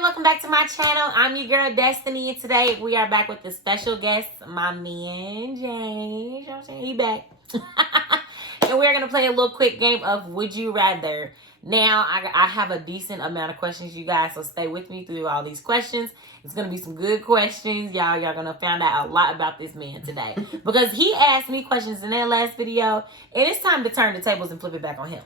everybody, welcome back to my channel. I'm your girl Destiny, and today we are back with a special guest, my man James. You know what I'm saying? He back. And we're gonna play a little quick game of Would You Rather. Now I have a decent amount of questions, you guys, so stay with me through all these questions. It's gonna be some good questions. Y'all gonna find out a lot about this man today. Because he asked me questions in that last video, and it's time to turn the tables and flip it back on him.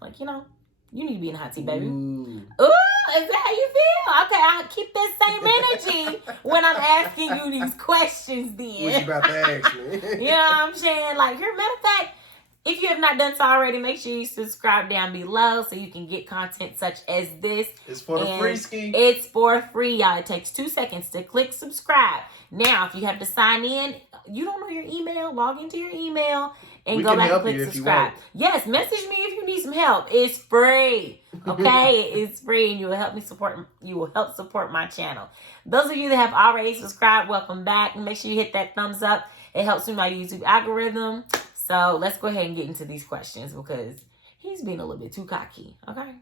Like, you know, you need to be in the hot seat, baby. Ooh, is that how you feel? Okay, I'll keep that same energy when I'm asking you these questions then. What you about to ask me? You know what I'm saying? Like, here, matter of fact, if you have not done so already, make sure you subscribe down below so you can get content such as this. It's for the free ski. It's for free, y'all. It takes 2 seconds to click subscribe. Now, if you have to sign in, you don't know your email, log into your email and go back and click subscribe. Yes, message me if you need some help. It's free. Okay? It's free, and you will help me support. You will help support my channel. Those of you that have already subscribed, welcome back. And make sure you hit that thumbs up. It helps with my YouTube algorithm. So let's go ahead and get into these questions because he's being a little bit too cocky. Okay.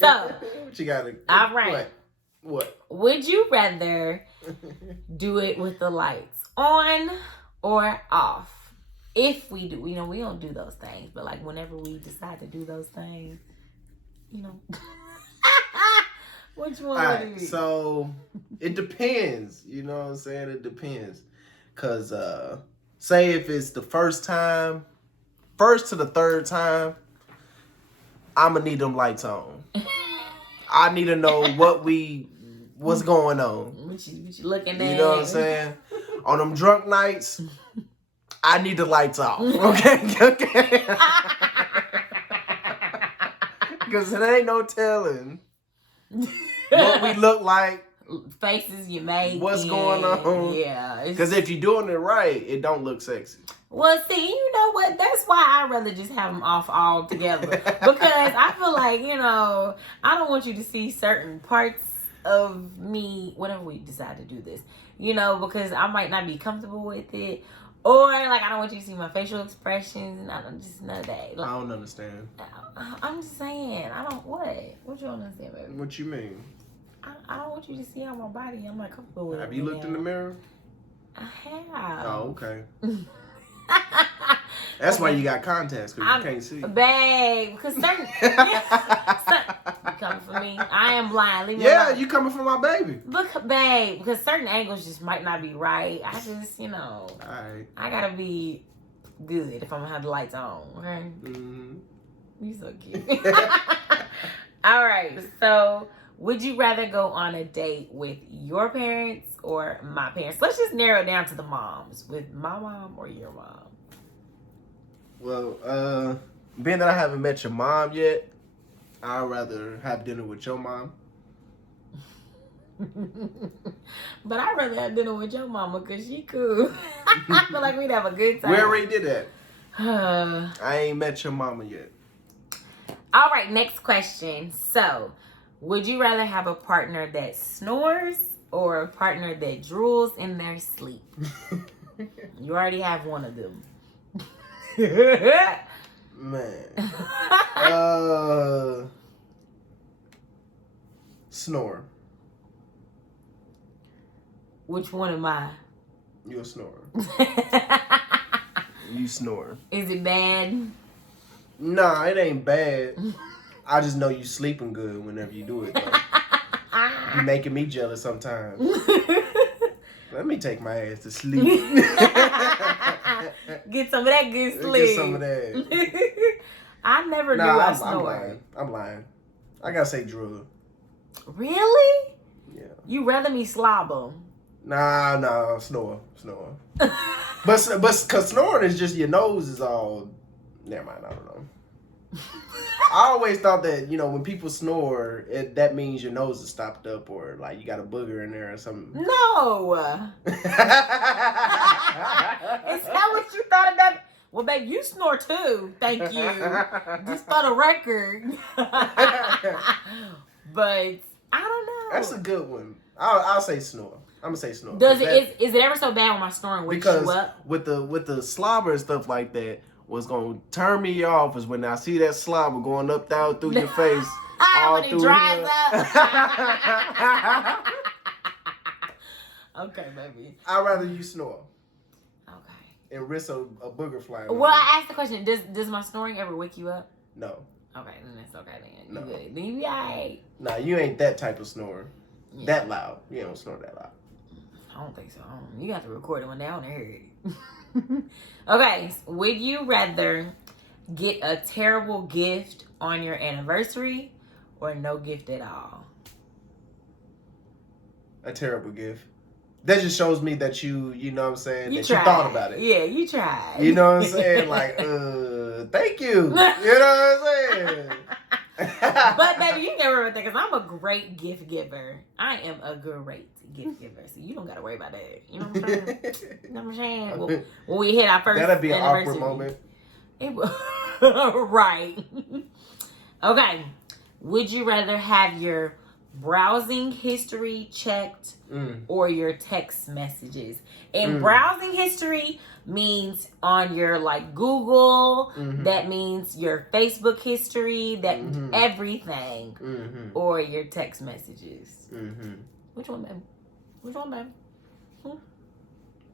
So what you got? All right. What? Would you rather do it with the lights on or off? If we do, you know, we don't do those things, but like whenever we decide to do those things, you know. Which one? All right, so it depends. You know what I'm saying? It depends. Cause say if it's the first to the third time, I'ma need them lights on. I need to know what's going on. What you looking at? You know what I'm saying? On them drunk nights, I need the lights off. Okay. Because it ain't no telling what we look like. Faces you make. What's going on? Yeah. Because if you're doing it right, it don't look sexy. Well, see, you know what? That's why I'd rather just have them off altogether. Because I feel like, you know, I don't want you to see certain parts of me whenever we decide to do this. You know, because I might not be comfortable with it. Or, like, I don't want you to see my facial expressions. And I don't just know that. Like, I don't understand. I'm just saying. I don't, what? What you don't understand, baby? What you mean? I don't want you to see how my body, I'm not comfortable with it. Have you looked in the mirror? I have. Oh, okay. That's why you got contacts, because you can't see. Babe, because certain... you coming for me? I am blind. Leave me alone. You coming for my baby. Look, babe, because certain angles just might not be right. I just, you know... Alright. I gotta be good if I'm gonna have the lights on, okay? Mm-hmm. You so cute. Alright, so... Would you rather go on a date with your parents or my parents? Let's just narrow it down to the moms. With my mom or your mom? Well, being that I haven't met your mom yet, I'd rather have dinner with your mom. But I'd rather have dinner with your mama because she cool. I feel like we'd have a good time. We already did that. I ain't met your mama yet. All right, next question. So... would you rather have a partner that snores or a partner that drools in their sleep? You already have one of them. Man. Snore. Which one am I? You're a snorer. You snore. Is it bad? Nah, it ain't bad. I just know you sleeping good whenever you do it, though. You making me jealous sometimes. Let me take my ass to sleep. Get some of that good sleep. Get some of that. I never knew I snore. I'm lying. I gotta say drool. Really? Yeah. You rather me slobber? Nah, snore. but cause snoring is just your nose is all. Never mind. I don't know. I always thought that, you know, when people snore, that means your nose is stopped up or like you got a booger in there or something. No. Is that what you thought about? Well, babe, you snore too. Thank you. Just for the record. But I don't know. That's a good one. I'll say snore. I'm gonna say snore. Is it ever so bad when my snoring wakes you up? With the slobber and stuff like that, what's gonna turn me off is when I see that slobber going up down through your face When it dries up. Okay, baby. I'd rather you snore. Okay. And risk a booger flying. Well, I asked the question, does my snoring ever wake you up? No. Okay, then that's okay then. No. You good. Then you be alright. Nah, you ain't that type of snorer. Yeah. That loud. You don't snore that loud. I don't think so. You have to record it one day. I want to hear it. Okay, so would you rather get a terrible gift on your anniversary or no gift at all? A terrible gift. That just shows me that you know what I'm saying, You that tried. you thought about it. Yeah, you tried. You know what I'm saying? Like, thank you. You know what I'm saying? But baby, you never remember that because I'm a great gift giver. I am a great gift giver, so you don't gotta worry about that. You know what I'm saying? You know what I'm saying? Well, when we hit our first, that'd be an anniversary, awkward moment. It was right. Okay. Would you rather have your browsing history checked or your text messages? And browsing history means on your like Google, that means your Facebook history, that everything, or your text messages. Which one, baby? Which one, baby?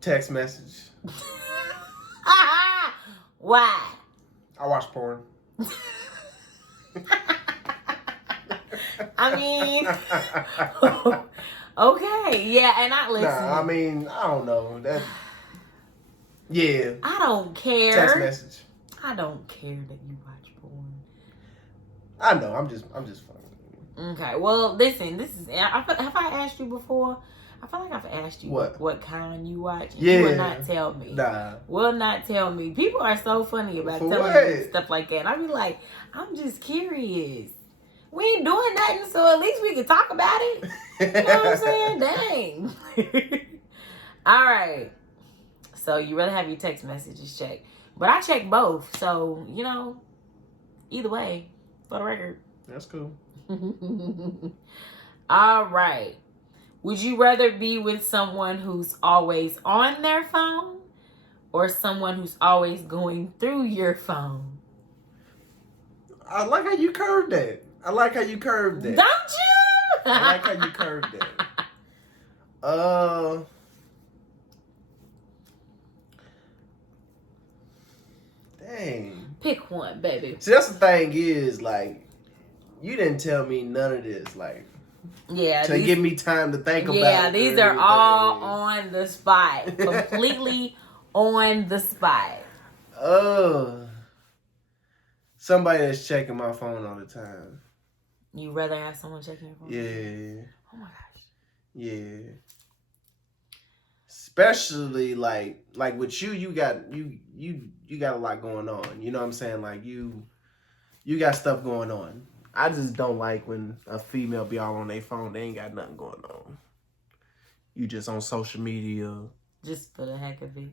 Text message. Why? I watch porn. I mean, okay, yeah, and I listen. Nah, I mean, I don't know. That, yeah. I don't care. Text message. I don't care that you watch porn. I know. I'm just funny. Okay, well, listen. This is. Have I asked you before? I feel like I've asked you what kind you watch. Yeah. You will not tell me. Nah. Will not tell me. People are so funny about For telling what? me stuff like that. I be like, I'm just curious. We ain't doing nothing, so at least we can talk about it. You know what I'm saying? Dang. All right. So you rather have your text messages checked. But I check both. So, you know, either way, for the record. That's cool. All right. Would you rather be with someone who's always on their phone or someone who's always going through your phone? I like how you curved that. I like how you curved that. Don't you? I like how you curved that. Dang. Pick one, baby. See, that's the thing is, like, you didn't tell me none of this, like, yeah, to give me time to think about it. Yeah, these are all on the spot. Completely on the spot. Somebody that's checking my phone all the time. You rather have someone checking your phone? Yeah. Oh my gosh. Yeah. Especially like with you got a lot going on. You know what I'm saying? Like you got stuff going on. I just don't like when a female be all on their phone. They ain't got nothing going on. You just on social media. Just for the heck of it.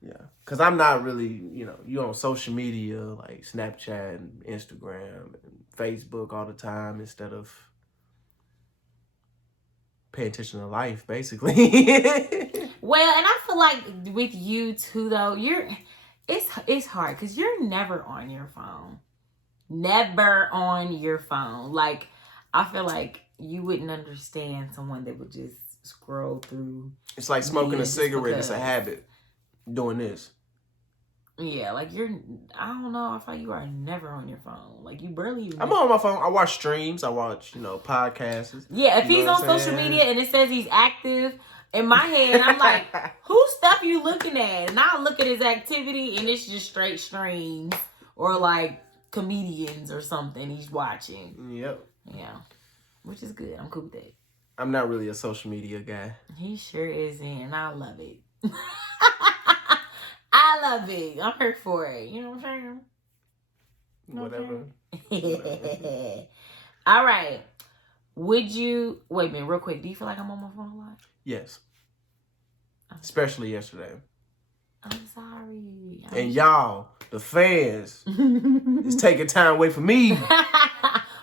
Yeah. Because I'm not really, you on social media like Snapchat and Instagram and Facebook all the time instead of paying attention to life, basically. Well, and I feel like with you too, though, it's hard because you're never on your phone. Never on your phone. Like, I feel like you wouldn't understand someone that would just scroll through. It's like smoking a cigarette. Because, it's a habit. Doing this. Yeah, like I don't know. I feel like you are never on your phone. Like, you barely even. I'm on my phone. I watch streams. I watch, podcasts. Yeah, if he's on social media and it says he's active, in my head, I'm like, whose stuff you looking at? And I look at his activity and it's just straight streams or like comedians or something he's watching. Yep. Yeah, which is good. I'm cool with that. I'm not really a social media guy. He sure isn't, and I love it. I love it. I'm here for it. You know what I'm saying? Whatever. All right. Would you... Wait a minute, real quick. Do you feel like I'm on my phone a lot? Yes. Especially yesterday. I'm sorry. And y'all, the fans, is taking time away from me.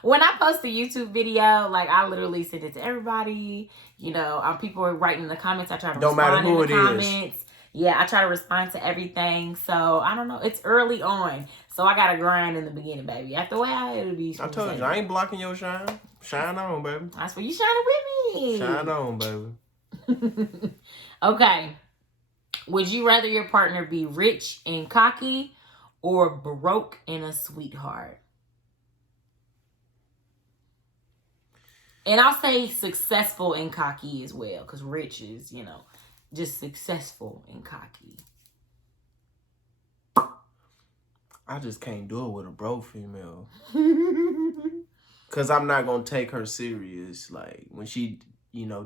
When I post a YouTube video, like, I literally send it to everybody. People are writing in the comments. I try to respond in the comments. Yeah, I try to respond to everything. So I don't know. It's early on. So I gotta grind in the beginning, baby. After a while, it'll be I told you, I ain't blocking your shine. Shine on, baby. That's what you shining with me. Shine on, baby. Okay. Would you rather your partner be rich and cocky or broke and a sweetheart? And I'll say successful and cocky as well, because rich is, just successful and cocky. I just can't do it with a broke female. Because I'm not going to take her serious. Like, when she,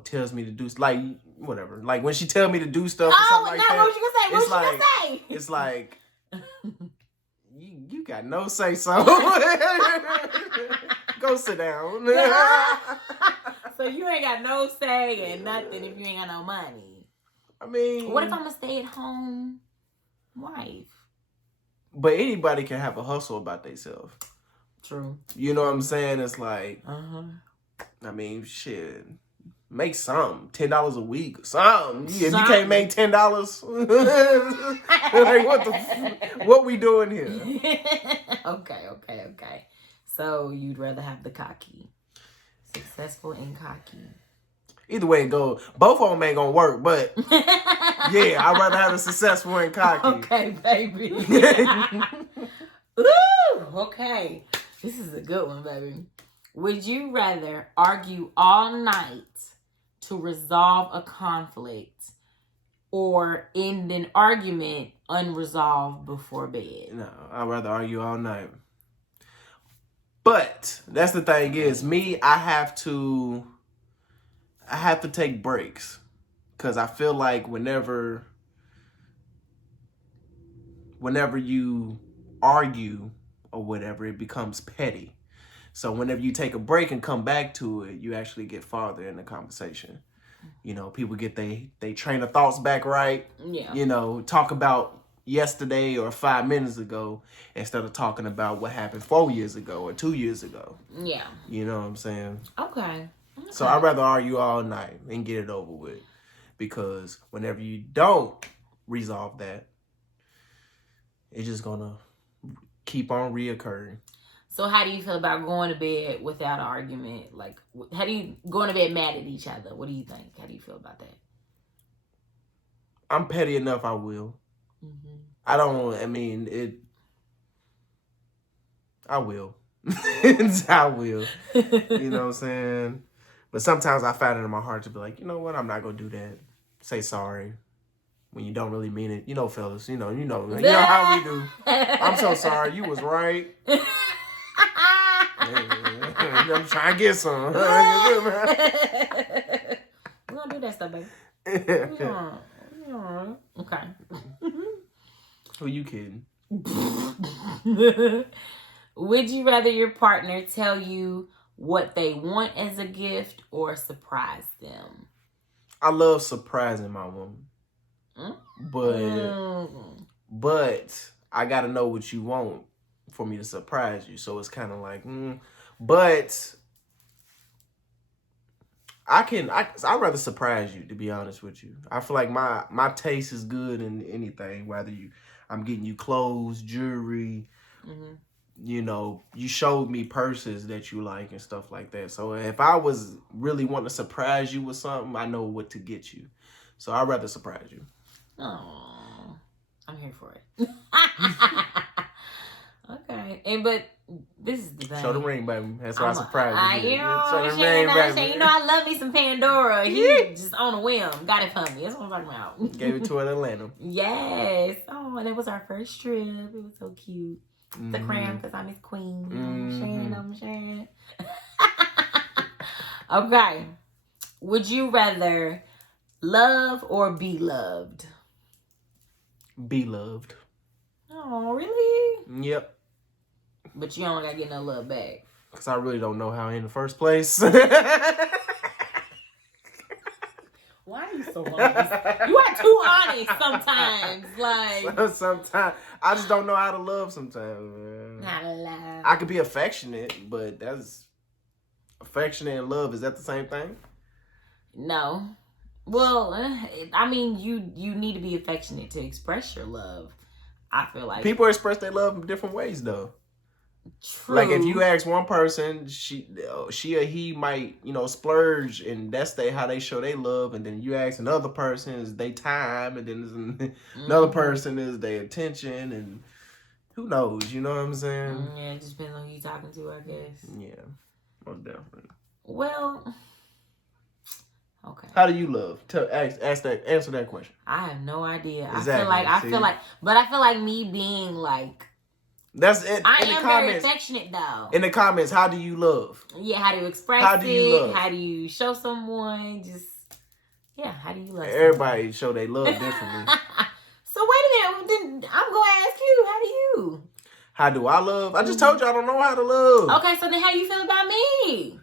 tells me to do, like, whatever. Like, when she tell me to do stuff or something like that. What was you going to say? What was you going to say? It's like, you got no say-so. Go sit down. So you ain't got no say and nothing if you ain't got no money. I mean, what if I'm a stay-at-home wife? But anybody can have a hustle about themselves. True. You know what I'm saying? It's like, I mean, shit. Make something. $10 a week. Something. If you can't make $10, like what we doing here? Okay. So you'd rather have the cocky. Successful and cocky. Either way it goes, both of them ain't gonna work, but yeah, I'd rather have the successful and cocky. Okay, baby. Ooh, okay. This is a good one, baby. Would you rather argue all night to resolve a conflict or end an argument unresolved before bed? No, I'd rather argue all night. But that's the thing is, me, I have to take breaks. Because I feel like whenever you argue or whatever, it becomes petty. So whenever you take a break and come back to it, you actually get farther in the conversation. People get they train of thoughts back right. Yeah. Talk about yesterday or 5 minutes ago instead of talking about what happened 4 years ago or 2 years ago. Yeah. You know what I'm saying? Okay. So I'd rather argue all night and get it over with. Because whenever you don't resolve that, it's just going to keep on reoccurring. So how do you feel about going to bed without an argument? Like, how do you going to bed mad at each other? What do you think? How do you feel about that? I'm petty enough, I will. Mm-hmm. I will. I will. You know what I'm saying? But sometimes I find it in my heart to be like, you know what? I'm not going to do that. Say sorry when you don't really mean it. Fellas, you know how we do. I'm so sorry. You was right. I'm trying to get some. We're going to do that stuff, baby. Yeah. Okay. Who you kidding? Would you rather your partner tell you what they want as a gift or surprise them? I love surprising my woman. But I got to know what you want for me to surprise you. So it's kind of like, but I'd rather surprise you, to be honest with you. I feel like my taste is good in anything, whether I'm getting you clothes, jewelry, you showed me purses that you like and stuff like that. So if I was really wanting to surprise you with something, I know what to get you. So I'd rather surprise you. Oh, I'm here for it. Okay, but this is the thing. Show the ring, baby. That's why I surprised you. Show the ring, baby. I love me some Pandora. He just on a whim got it for me. That's what I'm talking about. Gave it to her in Atlanta. Yes. Oh, and it was our first trip. It was so cute. The crown because I'm his queen. I'm sharing. Okay. Would you rather love or be loved? Be loved. Oh, really? Yep. But you don't gotta get no love back. Because I really don't know how in the first place. Why are you so honest? You are too honest sometimes. Like sometimes I just don't know how to love sometimes, man. How to love. I could be affectionate, but that's affectionate and love. Is that the same thing? No. Well, I mean, you need to be affectionate to express your love. I feel like People express their love in different ways, though. true. Like if you ask one person, she or he might, splurge, and that's how they show their love. And then you ask another person, is they time, and then another person is their attention, and who knows? You know what I'm saying? Yeah, it just depends on who you're talking to, I guess. Yeah, most definitely. Well, okay. How do you love? Answer that question. I have no idea. Exactly. I feel like me being like. That's it. I am very affectionate though. In the comments, how do you love? Yeah, how do you express how do you love? How do you show someone? How do you love? Everybody show they love differently. So wait a minute, then I'm gonna ask you, how do you? How do I love? I just told you I don't know how to love. Okay, so then how do you feel about me?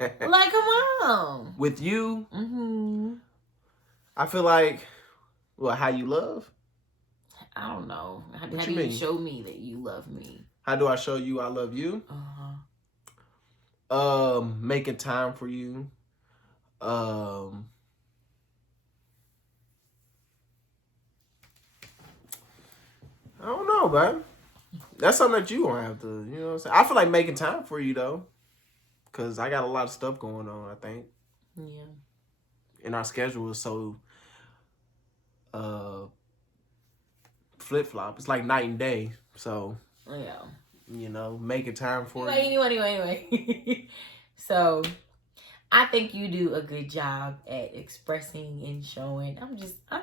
Like, come on. With you, I feel like, how you love? I don't know. How do mean? You show me that you love me? How do I show you I love you? Making time for you. I don't know, man. That's something that you gonna have to, you know what I'm saying? I feel like making time for you, though. Because I got a lot of stuff going on, I think. Yeah. And our schedule is so flip-flop. It's like night and day. So, making time for you. Anyway. So, I think you do a good job at expressing and showing. I'm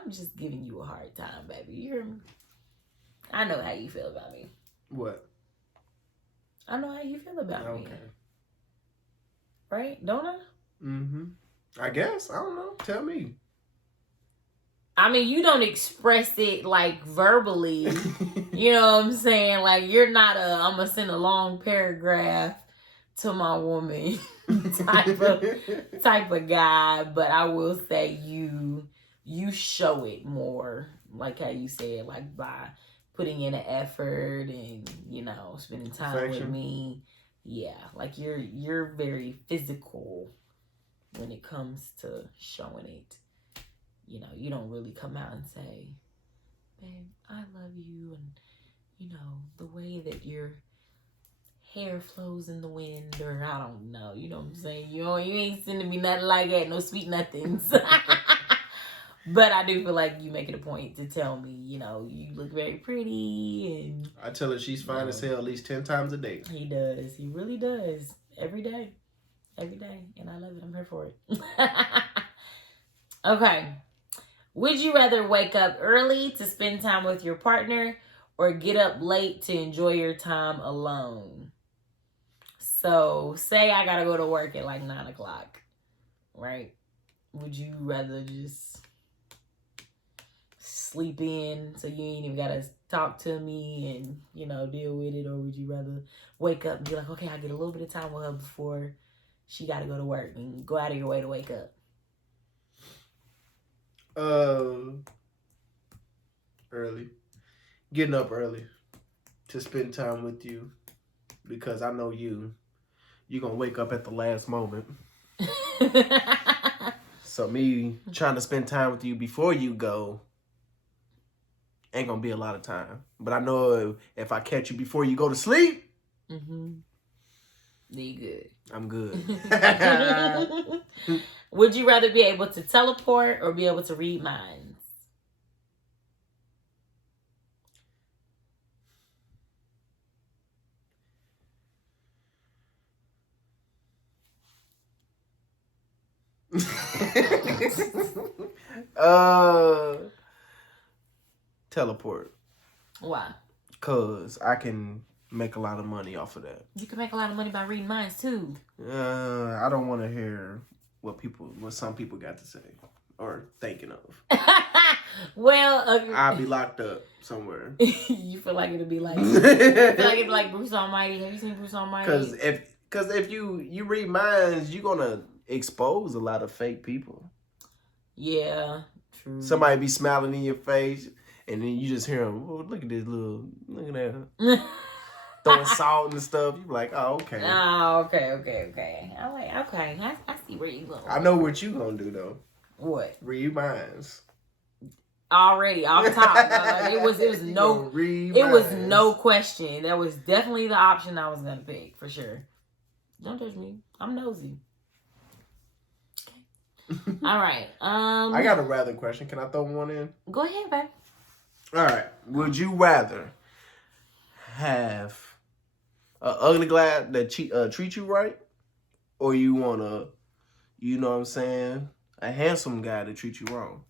just giving you a hard time, baby. You hear me? I know how you feel about me. What? I know how you feel about me. Okay. Right? Don't I? Mm-hmm. I guess. I don't know. Tell me. I mean, you don't express it like verbally. You know what I'm saying? Like, you're not I'm going to send a long paragraph to my woman type of guy. But I will say you show it more. Like how you said, like by putting in an effort and, spending time with me. Yeah, like you're very physical when it comes to showing it. You don't really come out and say, babe, I love you, and, the way that your hair flows in the wind, or I don't know, you know what I'm saying? You ain't sending me nothing like that, no sweet nothings. But I do feel like you make it a point to tell me, you look very pretty. And I tell her she's fine as hell at least 10 times a day. He does. He really does. Every day. And I love it. I'm here for it. Okay. Would you rather wake up early to spend time with your partner or get up late to enjoy your time alone? So, say I got to go to work at like 9 o'clock, right? Would you rather just sleep in so you ain't even got to talk to me and, deal with it? Or would you rather wake up and be like, okay, I get a little bit of time with her before she got to go to work, and go out of your way to wake up? Early. Getting up early to spend time with you, because I know you're going to wake up at the last moment. So me trying to spend time with you before you go ain't going to be a lot of time. But I know if I catch you before you go to sleep, then you good. I'm good. Would you rather be able to teleport or be able to read minds? Teleport. Why? Because I can make a lot of money off of that. You can make a lot of money by reading minds too. I don't want to hear what some people got to say or thinking of. Well, I'll be locked up somewhere. You feel like it'll be like it'd be like Bruce Almighty. Have you seen Bruce Almighty? Because if you read minds, you're gonna expose a lot of fake people. Yeah, true. Somebody be smiling in your face, and then you just hear them. Oh, look at that. Throwing salt and stuff. You be like, oh, okay. Oh, okay. I'm like, okay. I see where you going. I know what you gonna do though. What? Read minds. Already off top. Like, it was no question. That was definitely the option I was gonna pick for sure. Don't judge me. I'm nosy. Okay. All right. I got a rather question. Can I throw one in? Go ahead, babe. All right. Would you rather have an ugly guy that treat you right, or you want a, you know what I'm saying, a handsome guy that treat you wrong?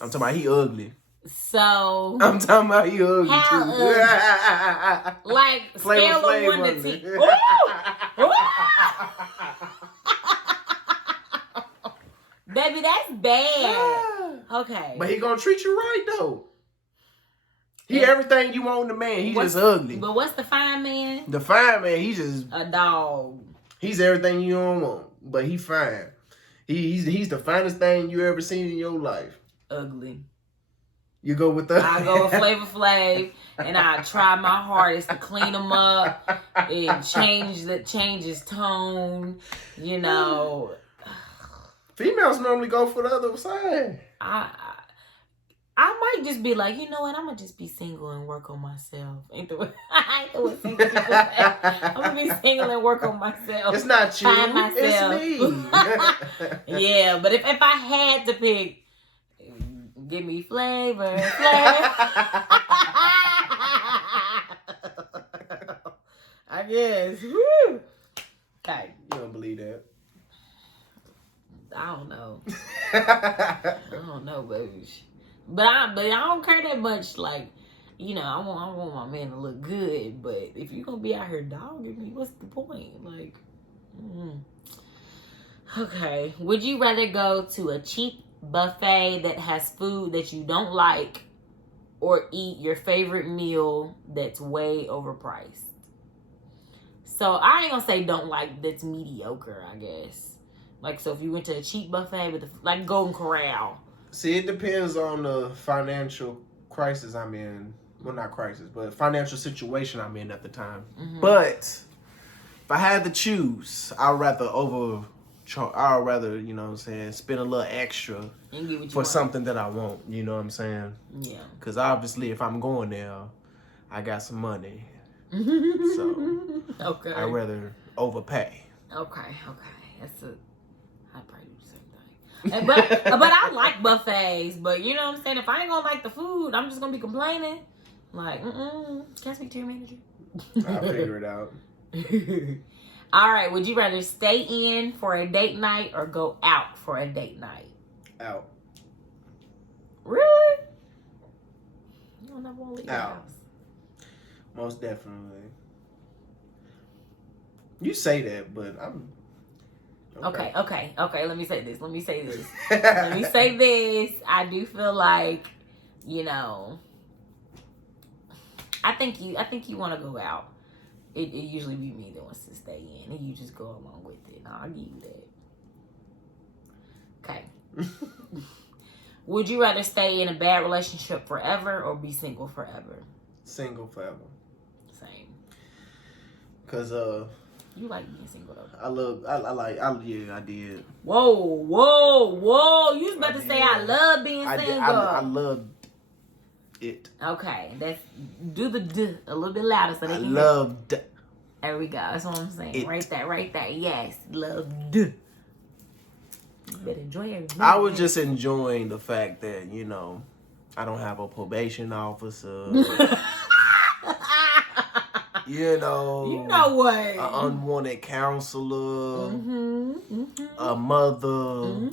I'm talking about he ugly. So I'm talking about he ugly how too. like scale of 1 to 10. Ooh! Baby, that's bad. Okay. But he gonna treat you right though. He everything you want in a man. He just ugly. But what's the fine man? The fine man, he just a dog. He's everything you don't want, but he fine. He's the finest thing you ever seen in your life. Ugly. You go with the. I go with Flavor Flav, and I try my hardest to clean him up and change his tone. You know. Females normally go for the other side. I might just be like, you know what? I'm gonna just be single and work on myself. Ain't the way single people say. I'm gonna be single and work on myself. It's not you. Find myself. It's me. Yeah, but if I had to pick, give me flavor. I guess. Woo. Okay. You don't believe that? I don't know. I don't know, baby. But I don't care that much. Like, you know, I want my man to look good. But if you're gonna be out here dogging me, what's the point? Like, okay. Would you rather go to a cheap buffet that has food that you don't like, or eat your favorite meal that's way overpriced? So I ain't gonna say don't like, that's mediocre, I guess. Like, so if you went to a cheap buffet with like Golden Corral. See, it depends on the financial crisis I'm in. Well, not crisis, but financial situation I'm in at the time. Mm-hmm. But if I had to choose, I'd rather, you know what I'm saying, spend a little extra for something that I want. You know what I'm saying? Yeah. Because obviously, if I'm going there, I got some money. So, okay. I'd rather overpay. Okay. I'd probably do the same thing. But I like buffets. But you know what I'm saying? If I ain't gonna like the food, I'm just gonna be complaining. Like, can I speak to your manager? I'll figure it out. All right. Would you rather stay in for a date night or go out for a date night? Out. Really? You don't ever want to leave your house. Most definitely. You say that, but I'm... Okay. Let me say this. I do feel like, you know, I think you want to go out. It usually be me that wants to stay in, and you just go along with it. I'll give you that. Okay. Would you rather stay in a bad relationship forever or be single forever? Single forever. Same. Cause you like being single though. I did. Whoa. You was about to say I love being single. I loved it. Okay. Do the d a little bit louder so they can hear. Loved. There we go. That's what I'm saying. It. Right there. Yes. Loved. You better enjoy everything. I was just enjoying the fact that, you know, I don't have a probation officer. You know what? An unwanted counselor, a mother,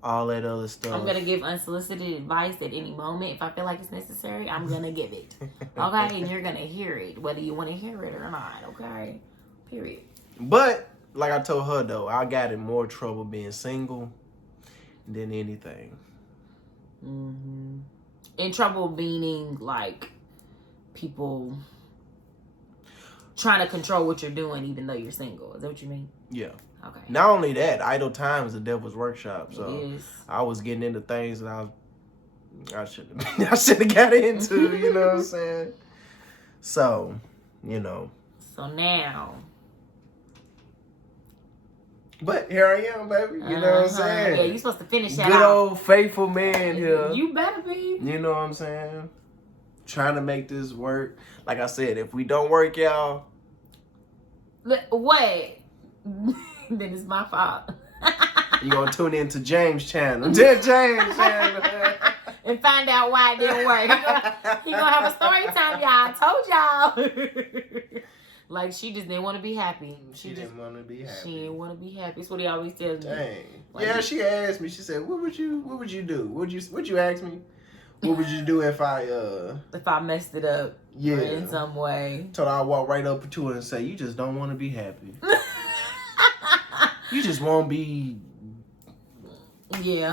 all that other stuff. I'm going to give unsolicited advice at any moment. If I feel like it's necessary, I'm going to give it. Okay? And you're going to hear it, whether you want to hear it or not. Okay? Period. But, like I told her, though, I got in more trouble being single than anything. In trouble meaning, like, people trying to control what you're doing even though you're single. Is that what you mean? Yeah. Okay. Not only that, idle time is the devil's workshop. So I was getting into things that I should have got into, you know what I'm saying? So, you know. So now. But here I am, baby. You know what I'm saying? Yeah, you supposed to finish that Good off. old faithful man here. You better be. You know what I'm saying? Trying to make this work. Like I said, if we don't work, y'all. Wait. Then it's my fault. You gonna tune into James' channel. James' channel. And find out why it didn't work. He gonna have a story time, y'all. I told y'all. Like, she just didn't want to be happy. She didn't want to be happy. She didn't want to be happy. That's what he always tells me. Dang. Like, yeah, she asked me. She said, "What would you do? Would you ask me? What would you do if I messed it up? Yeah, in some way." Told her I walk right up to her and say, "You just don't want to be happy. You just won't be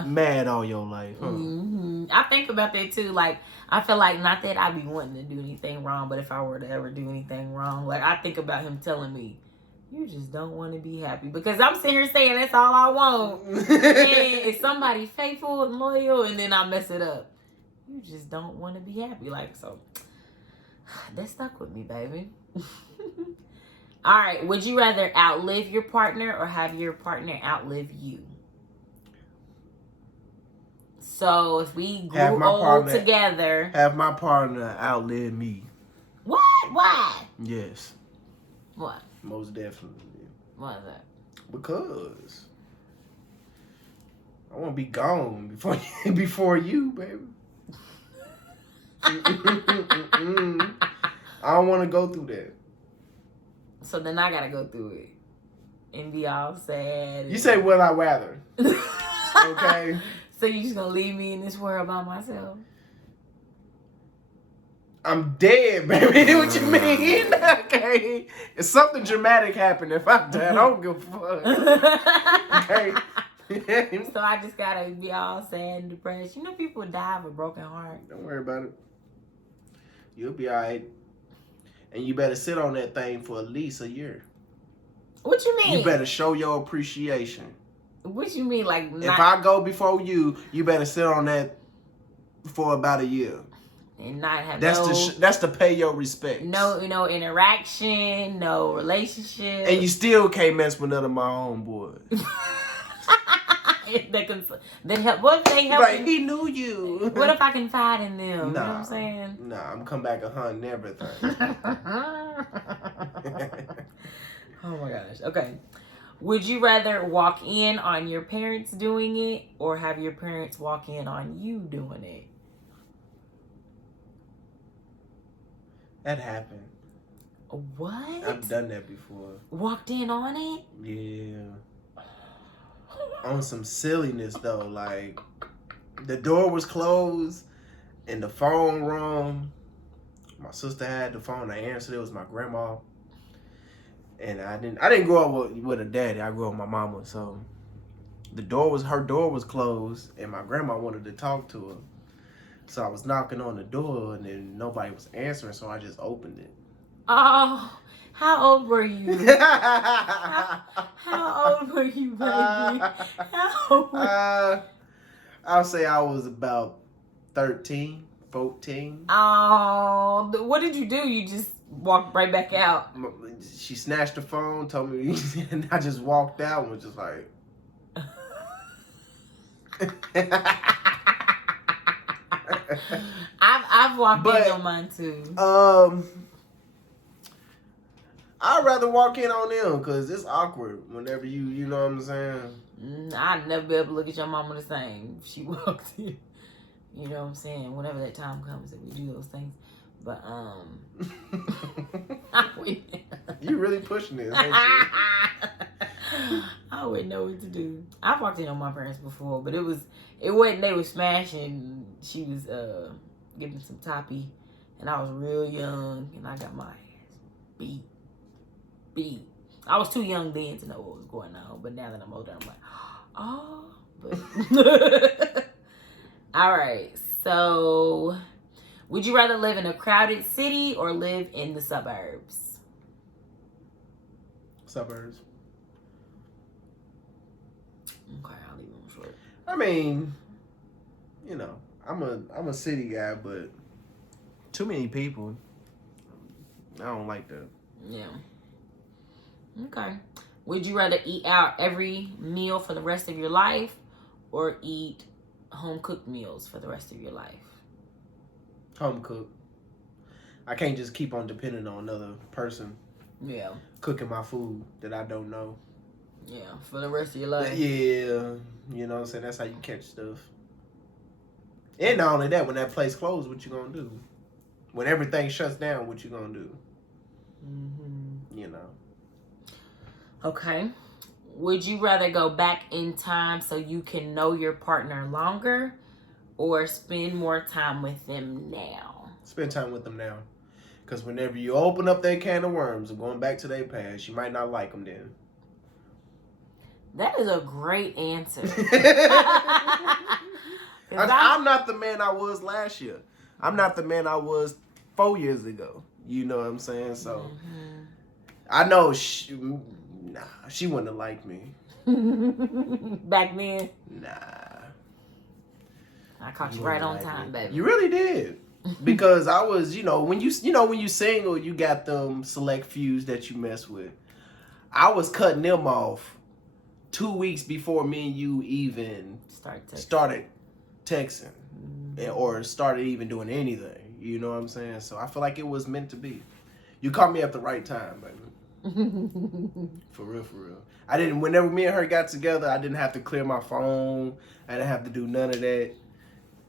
mad all your life." Huh? Mm-hmm. I think about that too. Like, I feel like, not that I be wanting to do anything wrong, but if I were to ever do anything wrong, like, I think about him telling me, "You just don't want to be happy," because I'm sitting here saying that's all I want. And if somebody faithful and loyal, and then I mess it up, you just don't want to be happy. Like, so that stuck with me, baby. All right. Would you rather outlive your partner or have your partner outlive you? So if we grew old together, have my partner outlive me. What? Why? Yes. What? Most definitely. Why is that? Because I want to be gone before you, baby. I don't want to go through that. So then I gotta go through it and be all sad. You say, "Will I rather?" Okay. So you just gonna leave me in this world by myself? I'm dead, baby. What you mean? Okay. If something dramatic happened, if I die, I don't give a fuck. Okay. So I just gotta be all sad and depressed. You know, people die of a broken heart. Don't worry about it. You'll be alright. And you better sit on that thing for at least a year. What you mean? You better show your appreciation. What you mean? Like, if I go before you, you better sit on that for about a year. And not have that's to pay your respect. No, interaction, no relationship. And you still can't mess with none of my homeboys. that help. What if they help? Like, he knew you. What if I confide in them? Nah, you know what I'm saying? Nah, I'm come back a hunting everything. Oh my gosh. Okay. Would you rather walk in on your parents doing it or have your parents walk in on you doing it? That happened. What? I've done that before. Walked in on it? Yeah. On some silliness though, like the door was closed and the phone rung. My sister had the phone. I answered. It was my grandma. And I didn't grow up with a daddy. I grew up with my mama. So her door was closed, and my grandma wanted to talk to her. So I was knocking on the door, and then nobody was answering. So I just opened it. Oh, how old were you? How old were you, baby? How old were you? I'll say I was about 13, 14. Oh, what did you do? You just walked right back out. She snatched the phone, told me, and I just walked out and was just like. I've walked in on mine too. I'd rather walk in on them because it's awkward whenever you know what I'm saying. I'd never be able to look at your mama the same if she walked in. You know what I'm saying? Whenever that time comes that we do those things. But you really pushing this, aren't you? I wouldn't know what to do. I've walked in on my parents before, but it wasn't they were smashing. She was giving some toppy, and I was real young, and I got my ass beat. I was too young then to know what was going on, but now that I'm older, I'm like, oh. But all right, so would you rather live in a crowded city or live in the suburbs? Suburbs. Okay, I'll leave them short. I mean, you know, I'm a city guy, but too many people. I don't like that. Yeah. Okay. Would you rather eat out every meal for the rest of your life or eat home cooked meals for the rest of your life? Home cooked. I can't just keep on depending on another person. Yeah. Cooking my food that I don't know. Yeah, for the rest of your life. Yeah, you know what I'm saying? That's how you catch stuff. And not only that, when that place closed, what you gonna do? When everything shuts down, what you gonna do? Mm-hmm. You know. Okay. Would you rather go back in time so you can know your partner longer or spend more time with them now? Spend time with them now. Because whenever you open up that can of worms and going back to their past, you might not like them then. That is a great answer. I'm not the man I was last year. I'm not the man I was 4 years ago. You know what I'm saying? So, I know she wouldn't have liked me. Back then? Nah. I caught you right on time, baby. You really did. Because I was, when you single, you got them select fews that you mess with. I was cutting them off 2 weeks before me and you even started texting or started even doing anything. You know what I'm saying? So I feel like it was meant to be. You caught me at the right time, baby. For real, for real. Whenever me and her got together, I didn't have to clear my phone. I didn't have to do none of that.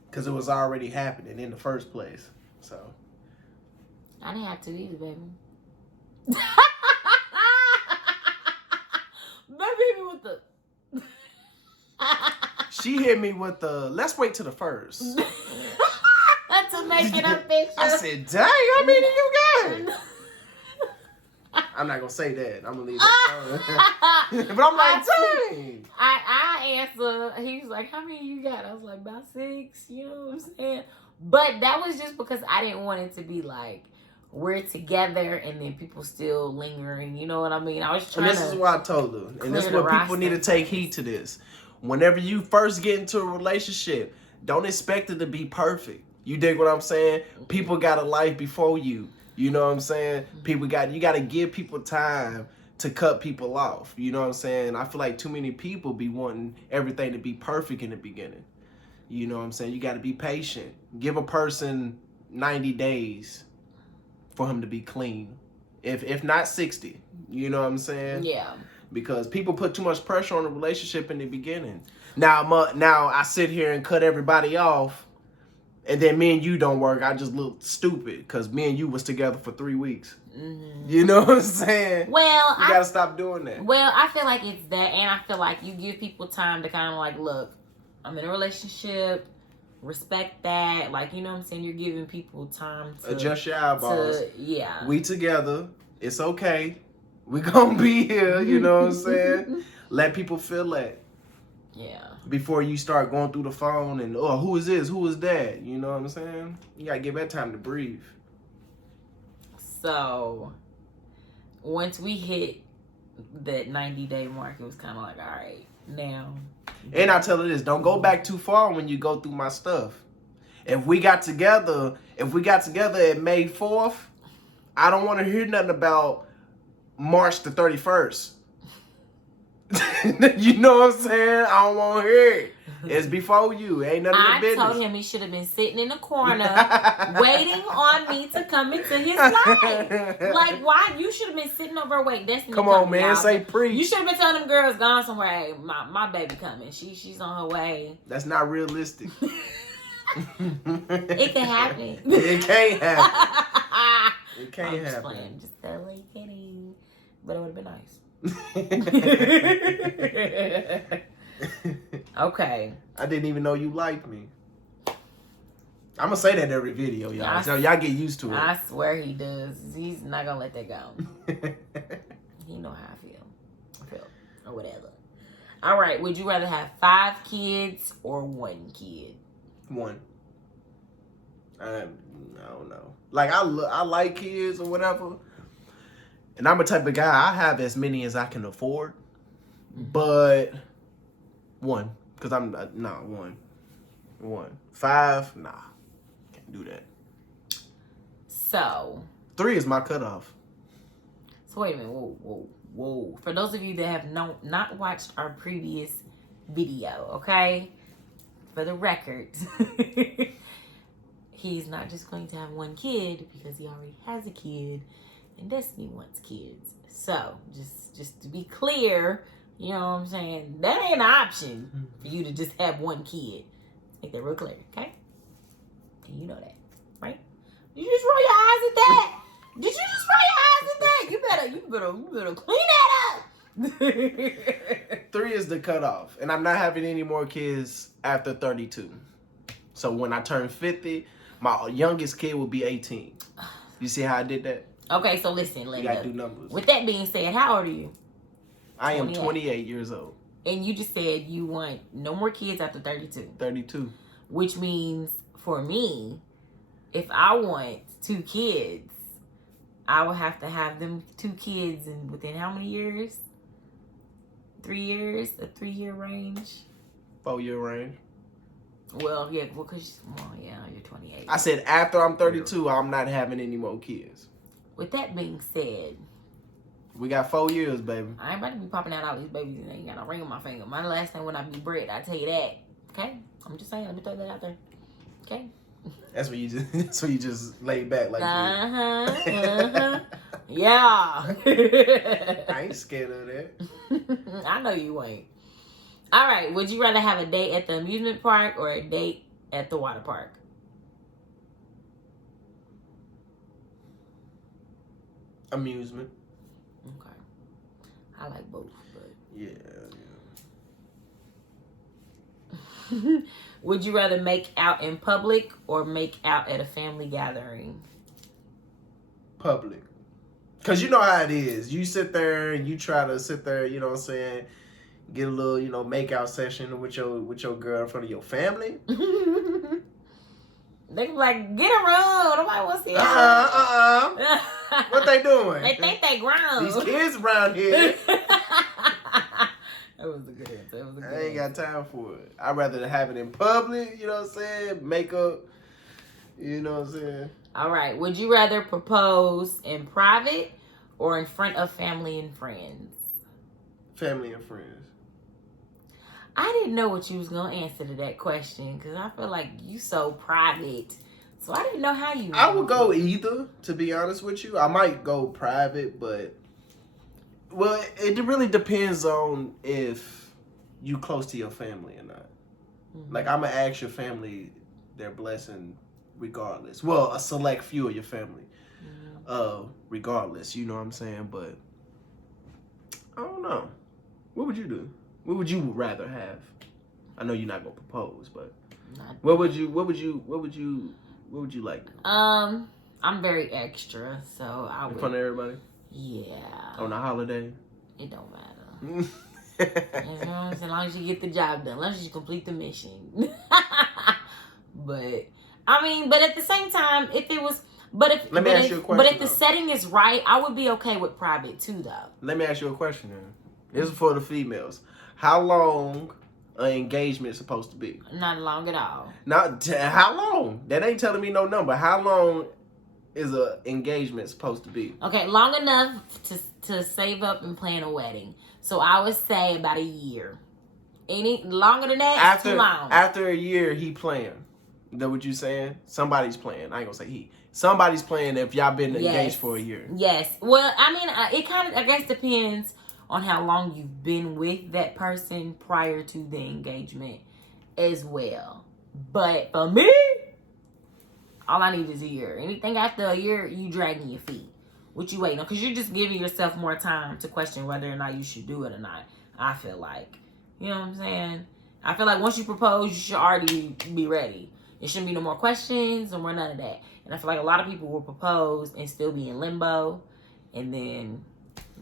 Because it was already happening in the first place. So. I didn't have to either, baby. Baby with the... She hit me with the, let's wait till the first. To make it official. I said, dang, how many you got? I'm not going to say that. I'm going to leave that. But I'm like, dang. I answered. He was like, how many you got? I was like, about 6. You know what I'm saying? But that was just because I didn't want it to be like, we're together and then people still lingering. You know what I mean? I was trying and this is what I told her. And this is what people need to take heed to this. Whenever you first get into a relationship, don't expect it to be perfect. You dig what I'm saying? People got a life before you. You know what I'm saying? You got to give people time to cut people off. You know what I'm saying? I feel like too many people be wanting everything to be perfect in the beginning. You know what I'm saying? You got to be patient. Give a person 90 days for him to be clean. If not 60. You know what I'm saying? Yeah. Because people put too much pressure on a relationship in the beginning. Now I sit here and cut everybody off, and then me and you don't work. I just look stupid because me and you was together for 3 weeks. Mm-hmm. You know what I'm saying? Well, you gotta stop doing that. Well, I feel like it's that, and I feel like you give people time to kind of like, look, I'm in a relationship. Respect that. Like, you know what I'm saying? You're giving people time to adjust your eyeballs. Yeah. We together. It's okay. We gonna be here. You know what I'm saying? Let people feel that. Yeah. Before you start going through the phone and, oh, who is this? Who is that? You know what I'm saying? You gotta give that time to breathe. So, once we hit that 90-day mark, it was kind of like, all right, now. And I tell her this, don't go back too far when you go through my stuff. If we got together at May 4th, I don't want to hear nothing about March the 31st. You know what I'm saying? I don't want to hear it. It's before you. Ain't none of your business. I told him he should have been sitting in the corner waiting on me to come into his life. Like, why? You should have been sitting over waiting. Destiny, come on, man. Say preach. You should have been telling them girls gone somewhere. Hey, my baby coming. She's on her way. That's not realistic. It can happen. It can't happen. It can't I'm just happen. playing. Just totally kidding. But it would have been nice. Okay. I didn't even know you liked me. I'm gonna say that every video, y'all. So y'all get used to it. I swear he does. He's not gonna let that go. He know how I feel. Or whatever. All right. Would you rather have 5 kids or 1 kid? 1. I don't know. Like I like kids or whatever. And I'm a type of guy, I have as many as I can afford. But 1. Because I'm not 1. 5, nah. Can't do that. So 3 is my cutoff. So wait a minute. Whoa. Whoa. For those of you that have not watched our previous video, okay? For the record, he's not just going to have one kid because he already has a kid, and Destiny wants kids. So, just to be clear, you know what I'm saying? That ain't an option for you to just have one kid. Make that real clear, okay? And you know that, right? Did you just roll your eyes at that? Did you just roll your eyes at that? You better clean that up. 3 is the cutoff, and I'm not having any more kids after 32. So when I turn 50, my youngest kid will be 18. You see how I did that? Okay, so listen, You Linda. gotta do numbers. With that being said, how old are you? I am 28 years old. And you just said you want no more kids after 32. 32. Which means, for me, if I want 2 kids, I will have to have them 2 kids within how many years? 3 years? A 3-year range? 4-year range. Well, yeah, you're 28. I said after I'm 32, I'm not having any more kids. With that being said, we got 4 years, baby. I ain't about to be popping out all these babies and they ain't got no ring on my finger. My last name when I be bred, I tell you that. Okay? I'm just saying, let me throw that out there. Okay? That's what you just laid back like that. Yeah. I ain't scared of that. I know you ain't. All right. Would you rather have a date at the amusement park or a date at the water park? Amusement. Okay. I like both, but Yeah. Would you rather make out in public or make out at a family gathering? Public. Because you know how it is. You sit there and you try to sit there, you know what I'm saying, get a little, make out session with your girl in front of your family. They be like, get a room. Nobody wants to see that. What they doing? They think they grown. These kids around here. That was a good answer. I ain't got time for it. I'd rather have it in public, you know what I'm saying? Makeup, you know what I'm saying? All right. Would you rather propose in private or in front of family and friends? Family and friends. I didn't know what you was going to answer to that question because I feel like you so private. So I didn't know how you I would go either, to be honest with you. I might go private, but... Well, it really depends on if you close to your family or not. Mm-hmm. Like, I'm going to ask your family their blessing regardless. Well, a select few of your family. Mm-hmm. Regardless, you know what I'm saying? But, I don't know. What would you do? What would you rather have? I know you're not going to propose, but... What would you like? I'm very extra, so I would... In front of everybody? Yeah. On a holiday? It don't matter. You know, as long as you get the job done, as long as you complete the mission. But at the same time, if it was, let me ask you a question. But if the setting is right, I would be okay with private too, though. Let me ask you a question then. This is for the females. How long an engagement supposed to be? Not long at all. How long? That ain't telling me no number. How long is a engagement supposed to be? Okay, long enough to save up and plan a wedding. So I would say about a year. Any longer than that, it's too long. After a year, he playing. Is that what you saying? Somebody's playing. I ain't gonna say he. Somebody's playing if y'all been engaged for a year. Yes. Well, it kind of, I guess, depends on how long you've been with that person prior to the engagement as well. But for me, all I need is a year. Anything after a year, you dragging your feet. What you waiting on? Because you're just giving yourself more time to question whether or not you should do it or not. I feel like. You know what I'm saying? I feel like once you propose, you should already be ready. There shouldn't be no more questions, no more none of that. And I feel like a lot of people will propose and still be in limbo and then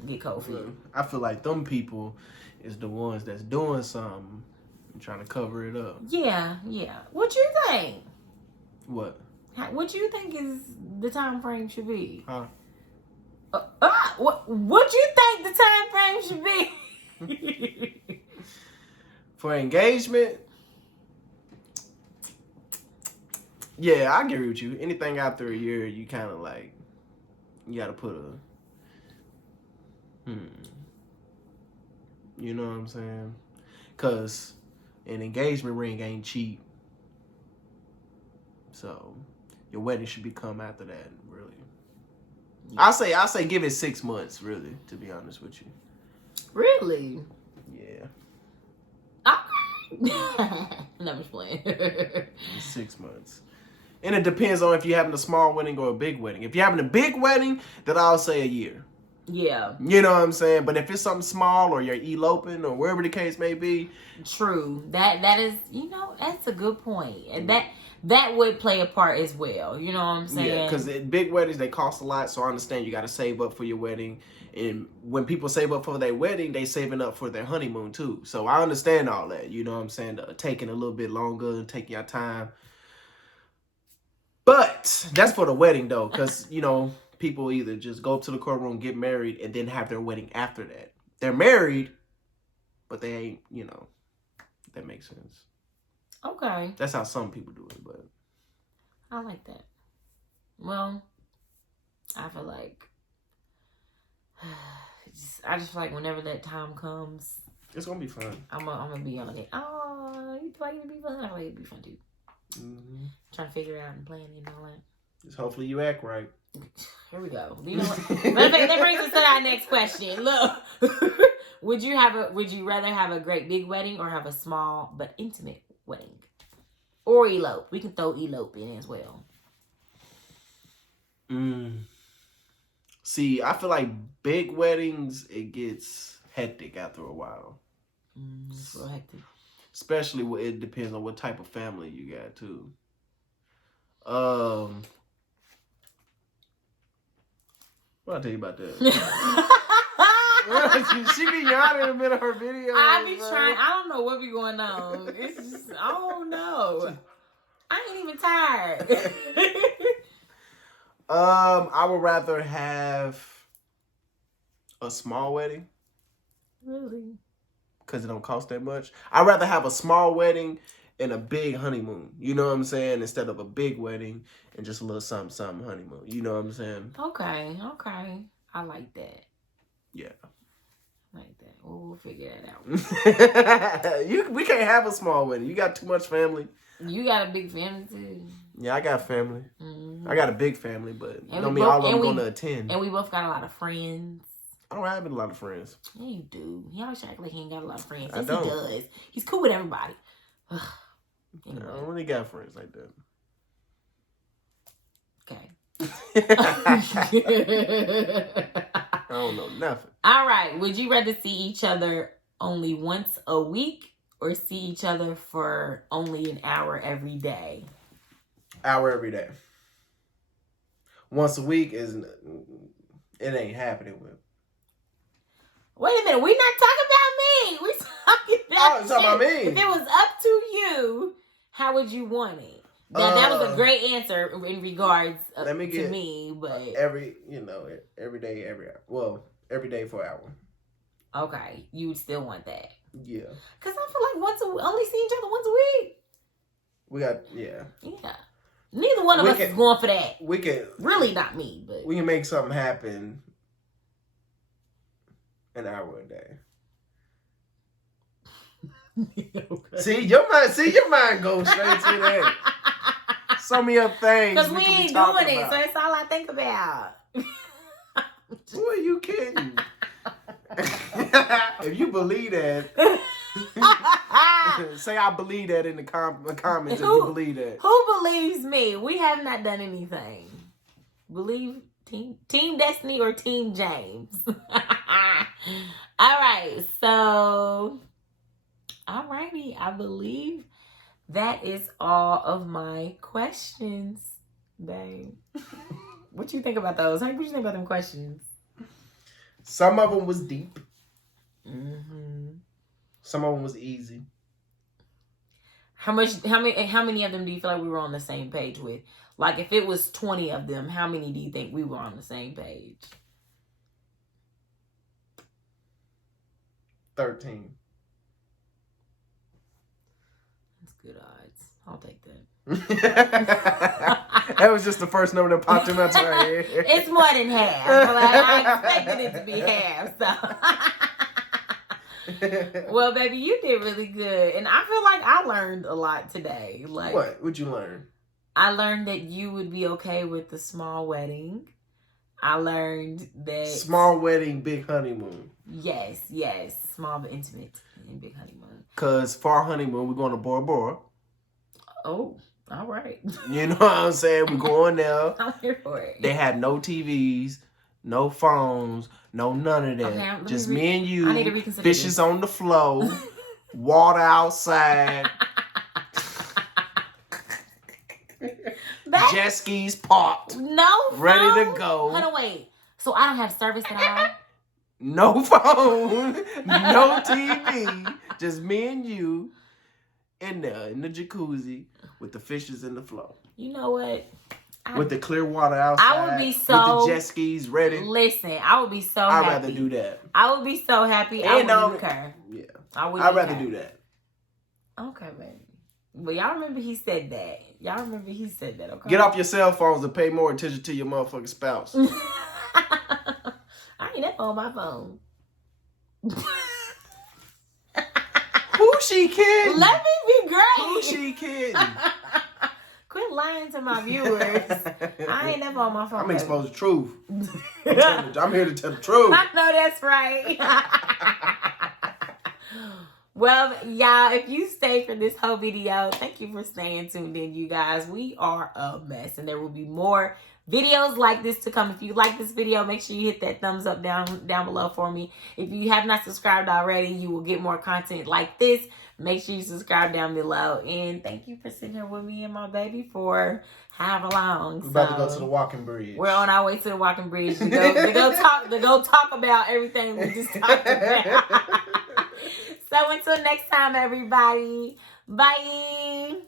get cold feet. I feel like them people is the ones that's doing something and trying to cover it up. Yeah. What you think? What? What you think is the time frame should be? Huh? What you think the time frame should be? For engagement? Yeah, I agree with you. Anything after a year, you kind of like, you got to put a, You know what I'm saying? Because an engagement ring ain't cheap. So your wedding should become after that, really. I say give it 6 months, really, to be honest with you. Really? Yeah. Never playing. 6 months. And it depends on if you're having a small wedding or a big wedding. If you're having a big wedding, then I'll say a year. Yeah. You know what I'm saying? But if it's something small or you're eloping or wherever the case may be. True. That is, that's a good point. And that would play a part as well. You know what I'm saying? Yeah, because big weddings, they cost a lot. So I understand you got to save up for your wedding. And when people save up for their wedding, they saving up for their honeymoon too. So I understand all that. You know what I'm saying? Taking a little bit longer, taking your time. But that's for the wedding though. Because, people either just go to the courtroom, get married, and then have their wedding after that. They're married, but they ain't, if that makes sense. Okay. That's how some people do it, but. I like that. Well, I feel like I just feel like whenever that time comes, it's gonna be fun. I'm gonna be on it. Oh, you feel like it'd be fun? I feel like it'd be fun too. Mm-hmm. Trying to figure it out and plan it and all that. Just hopefully you act right. Here we go. You know what? That brings us to our next question. Look, would you rather have a great big wedding or have a small but intimate wedding, or elope? We can throw elope in as well. See, I feel like big weddings, it gets hectic after a while. It's real hectic. Especially it depends on what type of family you got too. What I'll tell you about that? She be yawning in the middle of her video. I be trying. I don't know what be going on. It's just, I don't know. I ain't even tired. I would rather have a small wedding. Really? Because it don't cost that much. I'd rather have a small wedding and a big honeymoon. You know what I'm saying? Instead of a big wedding and just a little something honeymoon. You know what I'm saying? Okay. I like that. Yeah. I like that. Well, we'll figure that out. We can't have a small wedding. You got too much family. You got a big family too. Yeah, I got family. Mm-hmm. I got a big family, but don't mean all of them going to attend. And we both got a lot of friends. I don't have a lot of friends. Yeah, you do. He always act like he ain't got a lot of friends. Yes, he does. He's cool with everybody. Anyway. I don't really got friends like that. Okay. I don't know nothing. All right. Would you rather see each other only once a week or see each other for only an hour every day? Hour every day. Once a week it ain't happening with. Wait a minute, we're not talking about me. We're talking about talking about me. If it was up to you, how would you want it? Now, that was a great answer in regards to me, but every day, every hour. Well, every day for an hour. Okay, you would still want that. Yeah. Because I feel like only see each other once a week. Yeah. Neither one of us is going for that. We can really not me, but we can make something happen. An hour a day. Okay. See your mind goes straight to that. So many other things. Because we ain't doing it, so that's all I think about. Who are you kidding? If you believe that, say I believe that in the comments. If you believe that, who believes me? We have not done anything. Believe Team Destiny or Team James. All right, so alrighty, I believe that is all of my questions, babe. What you think about those? What you think about them questions? Some of them was deep. Mm-hmm. Some of them was easy. How many of them do you feel like we were on the same page with? Like, if it was 20 of them, how many do you think we were on the same page? 13. That's good odds. I'll take that. That was just the first number that popped in my head. It's more than half. Like, I expected it to be half. So Well, baby, you did really good. And I feel like I learned a lot today. Like, What'd you learn? I learned that you would be okay with the small wedding. I learned that... Small wedding, big honeymoon. Yes. Small but intimate and big honeymoon. Because for our honeymoon, we're going to Bora Bora. Oh, all right. You know what I'm saying? We're going there. I'm here for it. They had no TVs, no phones, no none of that. Okay, just me and you. I need to reconsider Fishes this. on the floor, water outside, jet skis parked, ready to go. Hold on, wait. So I don't have service at all? No phone, no TV, just me and you in there in the jacuzzi with the fishes in the floor. You know what? With the clear water outside. I would be so... With the jet skis ready. Listen, I would be so happy. I'd rather do that. I would be so happy. I wouldn't care. Yeah. I'd rather do that. Okay, baby. But y'all remember he said that. Okay? Get off your cell phones and pay more attention to your motherfucking spouse. I ain't up on my phone. Who she kidding? Let me be great. Who she kidding? Quit lying to my viewers. I ain't up on my phone. I'm exposing the truth. I'm here to tell the truth. I know that's right. Well, y'all, if you stayed for this whole video, thank you for staying tuned in, you guys. We are a mess, and there will be more videos like this to come. If you like this video, make sure you hit that thumbs up down below for me. If you have not subscribed already, you will get more content like this. Make sure you subscribe down below. And thank you for sitting here with me and my baby for however long. We're about to go to the walking bridge. We're on our way to the walking bridge to go talk about everything we just talked about. So until next time, everybody. Bye.